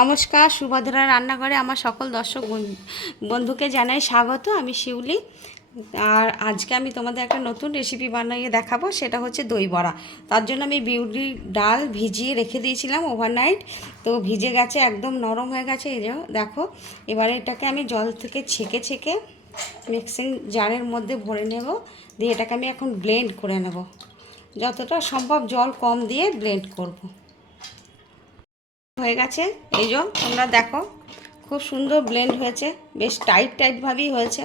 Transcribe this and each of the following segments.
নমস্কার, সুভদ্রা রান্নাঘরে আমার সকল দর্শক বন্ধুকে জানাই স্বাগত। আমি শিউলি। আর আজকে আমি তোমাদের একটা নতুন রেসিপি বানিয়ে দেখাবো, সেটা হচ্ছে দই বড়া। তার জন্য আমি বিউলি ডাল ভিজিয়ে রেখে দিয়েছিলাম ওভারনাইট। তো ভিজে গেছে, একদম নরম হয়ে গেছে। এই যে দেখো, এবারে এটাকে আমি জল থেকে ছেঁকে ছেঁকে মিক্সিং জারের মধ্যে ভরে নেব। দিয়ে এটাকে আমি এখন ব্লেন্ড করে নেব, যতটা সম্ভব জল কম দিয়ে ব্লেন্ড করব। হয়ে গেছে, এই যে তোমরা দেখো, খুব সুন্দর ব্লেন্ড হয়েছে, বেশ টাইট টাইটভাবেই হয়েছে।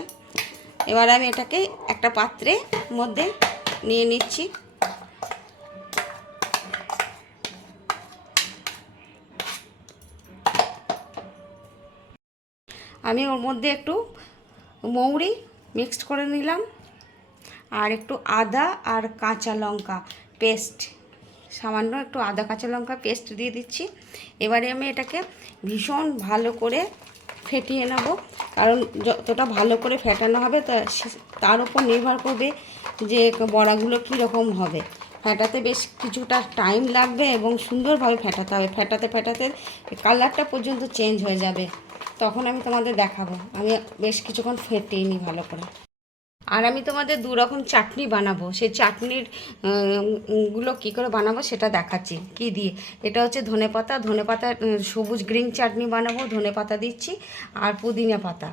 এবার আমি এটাকে একটা পাত্রের মধ্যে নিয়ে নিচ্ছি। আমি ওর মধ্যে একটু মৌরি মিক্সড করে নিলাম, আর একটু আদা আর কাঁচা লঙ্কা পেস্ট, সামান্য একটু আদা কাঁচা লঙ্কা পেস্ট দিয়ে দিচ্ছি। এবারে আমি এটাকে ভীষণ ভালো করে ফেটিয়ে নেব, কারণ যতটা ভালো করে ফেটানো হবে তার উপর নির্ভর করবে যে বড়াগুলো কীরকম হবে। ফেটাতে বেশ কিছুটা টাইম লাগবে এবং সুন্দরভাবে ফেটাতে হবে। ফেটাতে ফেটাতে কালারটা পর্যন্ত চেঞ্জ হয়ে যাবে, তখন আমি তোমাদের দেখাবো। আমি বেশ কিছুক্ষণ ফেটিয়ে নিই ভালো করে। আর আমি তোমাদের দু রকম চাটনি বানাবো, সেই চাটনির গুলো কী করে বানাবো সেটা দেখাচ্ছি। কি দিয়ে? এটা হচ্ছে ধনেপাতা, সবুজ গ্রিন চাটনি বানাবো। ধনেপাতা দিচ্ছি আর পুদিনা পাতা,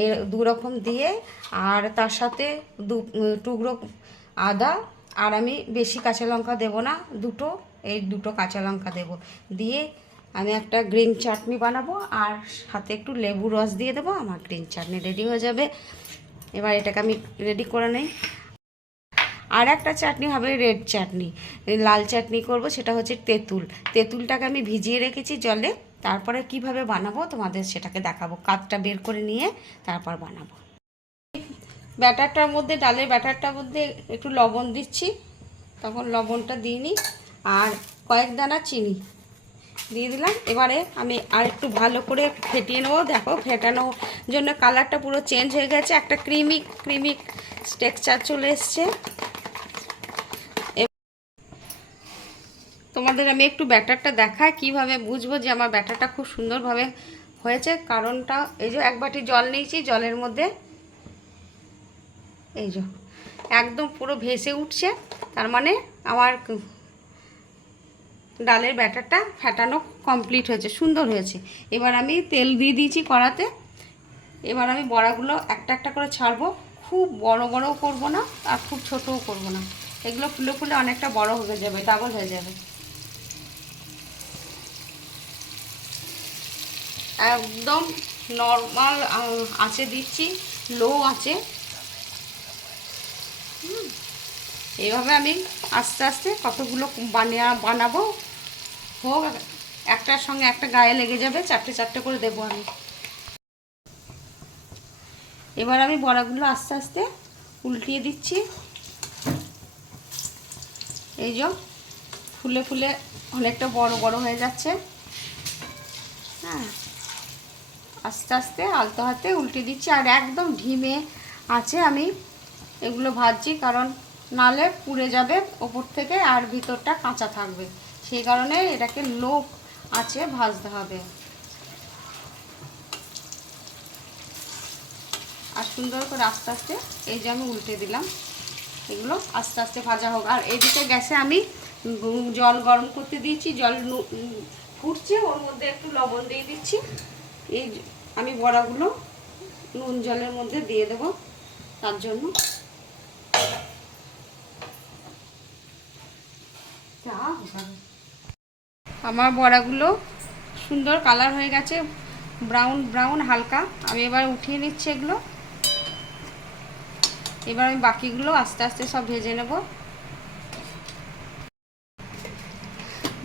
এ দু রকম দিয়ে, আর তার সাথে টুকরো আদা, আর আমি বেশি কাঁচা লঙ্কা দেবো না, দুটো কাঁচা লঙ্কা দেবো। দিয়ে আমি একটা গ্রিন চাটনি বানাবো, আর সাথে একটু লেবু রস দিয়ে দেবো। আমার গ্রিন চাটনি রেডি হয়ে যাবে। এবার এটাকে আমি রেডি করে নেই। আর একটা চাটনি হবে রেড চাটনি, লাল চাটনি করব, সেটা হচ্ছে তেঁতুলটাকে আমি ভিজিয়ে রেখেছি জলে। তারপরে কিভাবে বানাবো তোমাদের সেটাকে দেখাবো। কাঠটা বের করে নিয়ে তারপর বানাবো। ব্যাটারটার মধ্যে, ডালের ব্যাটারটার মধ্যে একটু লবণ দিচ্ছি, তখন লবণটা দিয়ে নিই, আর কয়েক দানা চিনি দিয়ে দিলাম। এবারে আমি আর একটু ভালো করে ফেটিয়ে নেবো। দেখো, ফেটানোর জন্য কালারটা পুরো চেঞ্জ হয়ে গেছে, একটা ক্রিমি টেক্সচার চলে এসছে। তোমাদের আমি একটু ব্যাটারটা দেখাই, কিভাবে বুঝবো যে আমার ব্যাটারটা খুব সুন্দরভাবে হয়েছে। কারণটা এই যে, এক বাটি জল নিয়েছি, জলের মধ্যে এই যে একদম পুরো ভেসে উঠছে, তার মানে আমার ডালের ব্যাটারটা ফেটানো কমপ্লিট হয়েছে, সুন্দর হয়েছে। এবার আমি তেল দিয়ে দিয়েছি কড়াতে। এবার আমি বড়াগুলো একটা একটা করে ছাড়বো। খুব বড় বড়ও করবো না, আর খুব ছোটও করবো না। এগুলো ফুলে ফুলে অনেকটা বড় হয়ে যাবে, ডাবল হয়ে যাবে। একদম নর্মাল আঁচে দিচ্ছি, লো আঁচে। এইভাবে আমি আস্তে আস্তে কতগুলো বানাবো, হোক একটার সঙ্গে একটা গায়ে লেগে যাবে, চারটে চারটে করে দেবো আমি। এবার আমি বড়াগুলো আস্তে আস্তে উল্টিয়ে দিচ্ছি। এই যে ফুলে ফুলে অনেকটা বড় বড় হয়ে যাচ্ছে। হ্যাঁ, আস্তে আস্তে আলতো হাতে উল্টে দিচ্ছি, আর একদম ধিমে আছে আমি এগুলো ভাজছি, কারণ নালে পুড়ে যাবে ওপর থেকে আর ভিতরটা কাঁচা থাকবে। সেই কারণে এটাকে লো আঁচে ভাজতে হবে। আর সুন্দর করে আস্তে আস্তে এই যে আমি উল্টে দিলাম, এগুলো আস্তে আস্তে ভাজা হোক। আর এদিকে গ্যাসে আমি জল গরম করতে দিয়েছি, জল ফুটছে, ওর মধ্যে একটু লবণ দিয়ে দিচ্ছি। এই আমি বড়াগুলো নুন জলের মধ্যে দিয়ে দেবো, তার জন্য। আমার বড়াগুলো সুন্দর কালার হয়ে গেছে, ব্রাউন ব্রাউন হালকা। আমি এবার উঠিয়ে নিচ্ছি এগুলো। এবার আমি বাকিগুলো আস্তে আস্তে সব ভেজে নেব।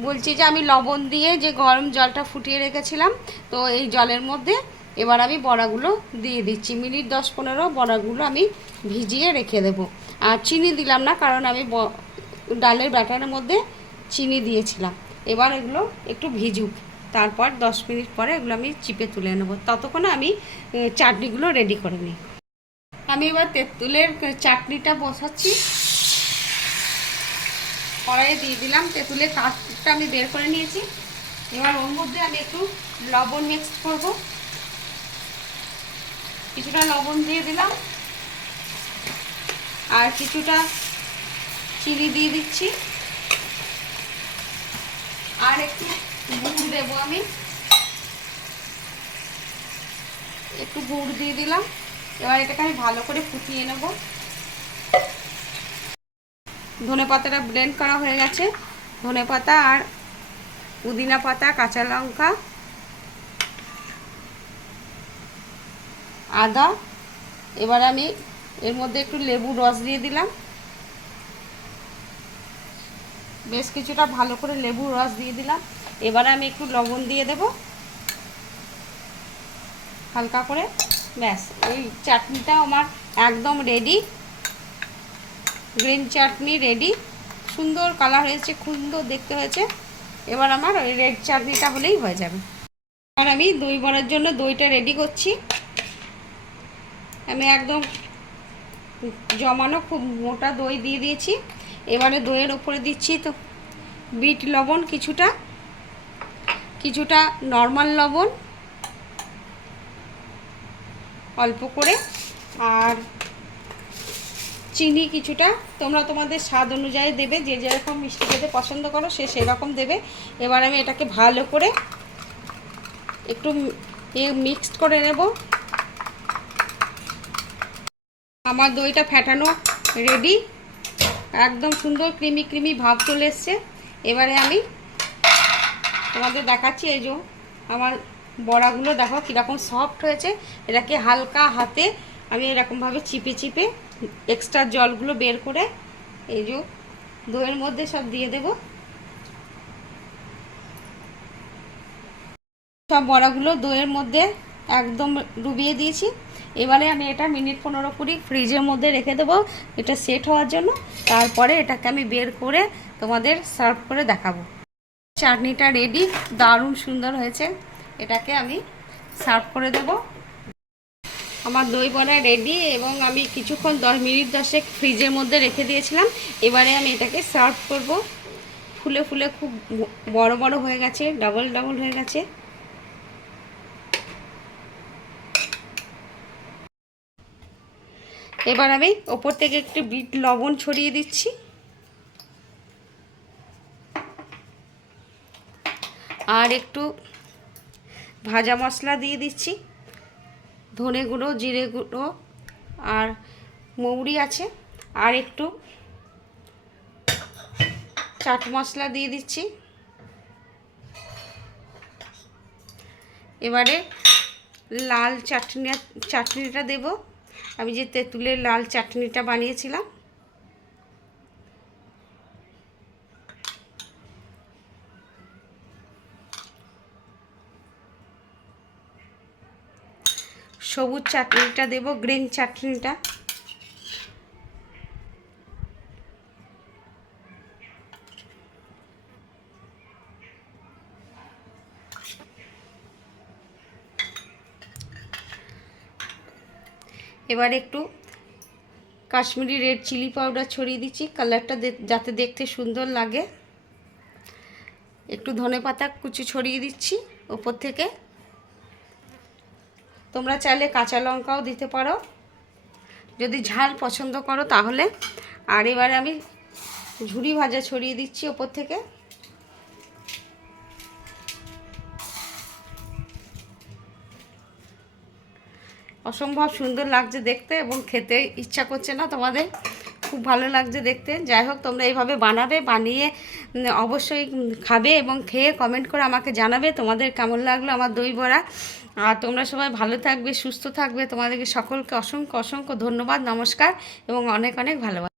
বলছি যে আমি লবণ দিয়ে যে গরম জলটা ফুটিয়ে রেখেছিলাম, তো এই জলের মধ্যে এবার আমি বড়াগুলো দিয়ে দিচ্ছি। মিনিট 10-15 বড়াগুলো আমি ভিজিয়ে রেখে দেবো। আর চিনি দিলাম না, কারণ আমি ডালের ব্যাটারের মধ্যে চিনি দিয়েছিলাম। এবার এগুলো একটু ভিজুক, তারপর 10 মিনিট পরে এগুলো আমি চিপে তুলে নেব। ততক্ষণে আমি চাটনিগুলো রেডি করে নিই। আমি এবার তেঁতুলের চাটনিটা বসাচ্ছি। কড়াইয়ে দিয়ে দিলাম, তেঁতুলের কাঠটা আমি বের করে নিয়েছি। এবার ওর মধ্যে আমি একটু লবণ মিক্স করব, কিছুটা লবণ দিয়ে দিলাম আর কিছুটা চিনি দিয়ে দিচ্ছি আর একটু গুড় দেবো, আমি একটু গুড় দিয়ে দিলাম। এবার এটাকে আমি ভালো করে ফুটিয়ে নেব। ধনেপাতাটা ব্লেন্ড করা হয়ে গেছে, ধনেপাতা আর পুদিনা পাতা, কাঁচা লঙ্কা, আদা। এবার আমি এর মধ্যে একটু লেবুর রস দিয়ে দিলাম, বেশ কিছুটা ভালো করে লেবুর রস দিয়ে দিলাম। এবারে আমি একটু লবণ দিয়ে দেব হালকা করে। ব্যাস, এই চাটনিটা আমার একদম রেডি, গ্রিন চাটনি রেডি। সুন্দর কালার হয়েছে, সুন্দর দেখতে হয়েছে। এবার আমার ওই রেড চাটনিটা হলেই হয়ে যাবে। আর আমি দই বড়ার জন্য দইটা রেডি করছি। আমি একদম জমানো খুব মোটা দই দিয়ে দিয়েছি। এবারে দইয়ের ওপরে দিচ্ছি তো বিট লবণ, কিছুটা নর্মাল লবণ অল্প করে, আর চিনি কিছুটা। তোমরা তোমাদের স্বাদ অনুযায়ী দেবে, যে যেরকম মিষ্টি খেতে পছন্দ করো সে সেরকম দেবে। এবার আমি এটাকে ভালো করে একটু মিক্সড করে নেব। আমার দইটা ফেটানো রেডি, একদম সুন্দর ক্রিমি ক্রিমি ভাব চলে এসছে। এবারে আমি তোমাদের দেখাচ্ছি, এই যে আমার বড়াগুলো দেখো কীরকম সফট হয়েছে। এটাকে হালকা হাতে আমি এরকমভাবে চিপে চিপে এক্সট্রা জলগুলো বের করে এই যে দইয়ের মধ্যে সব দিয়ে দেব। সব বড়াগুলো দইয়ের মধ্যে একদম ডুবিয়ে দিয়েছি। এবারে আমি এটা মিনিট 15-20 ফ্রিজের মধ্যে রেখে দেবো, এটা সেট হওয়ার জন্য। তারপরে এটাকে আমি বের করে তোমাদের সার্ভ করে দেখাবো। চাটনিটা রেডি, দারুণ সুন্দর হয়েছে। এটাকে আমি সার্ভ করে দেব। আমার দই বড়া রেডি এবং আমি কিছুক্ষণ 10 মিনিট 10 ফ্রিজের মধ্যে রেখে দিয়েছিলাম। এবারে আমি এটাকে সার্ভ করব। ফুলে ফুলে খুব বড় বড় হয়ে গেছে, ডাবল ডাবল হয়ে গেছে। এবার আমি ওপর থেকে একটু বিট লবণ ছড়িয়ে দিচ্ছি আর একটু ভাজা মশলা দিয়ে দিচ্ছি, ধনে গুঁড়ো, জিরে গুঁড়ো আর মৌরি আছে, আর একটু চাট মশলা দিয়ে দিচ্ছি। এবারে লাল চাটনিটা দেব, আমি যে তেঁতুলের লাল চাটনিটা বানিয়েছিলাম। সবুজ চাটনিটা দেব, গ্রিন চাটনিটা। এবার একটু কাশ্মীরি রেড চিলি পাউডার ছড়িয়ে দিচ্ছি, কালারটা যাতে দেখতে সুন্দর লাগে। একটু ধনেপাতা কুচি ছড়িয়ে দিচ্ছি ওপর থেকে। তোমরা চাইলে কাঁচা লঙ্কাও দিতে পারো যদি ঝাল পছন্দ করো তাহলে। আর এবারে আমি ঝুরি ভাজা ছড়িয়ে দিচ্ছি ওপর থেকে। অসম্ভব সুন্দর লাগছে দেখতে এবং খেতে ইচ্ছা করছে না তোমাদের? খুব ভালো লাগছে দেখতে। যাই হোক, তোমরা এইভাবে বানাবে, বানিয়ে অবশ্যই খাবে এবং খেয়ে কমেন্ট করে আমাকে জানাবে তোমাদের কেমন লাগলো আমার দই বড়া। আর তোমরা সবাই ভালো থাকবে, সুস্থ থাকবে। তোমাদেরকে সকলকে অসংখ্য অসংখ্য ধন্যবাদ, নমস্কার এবং অনেক অনেক ভালোবাসা।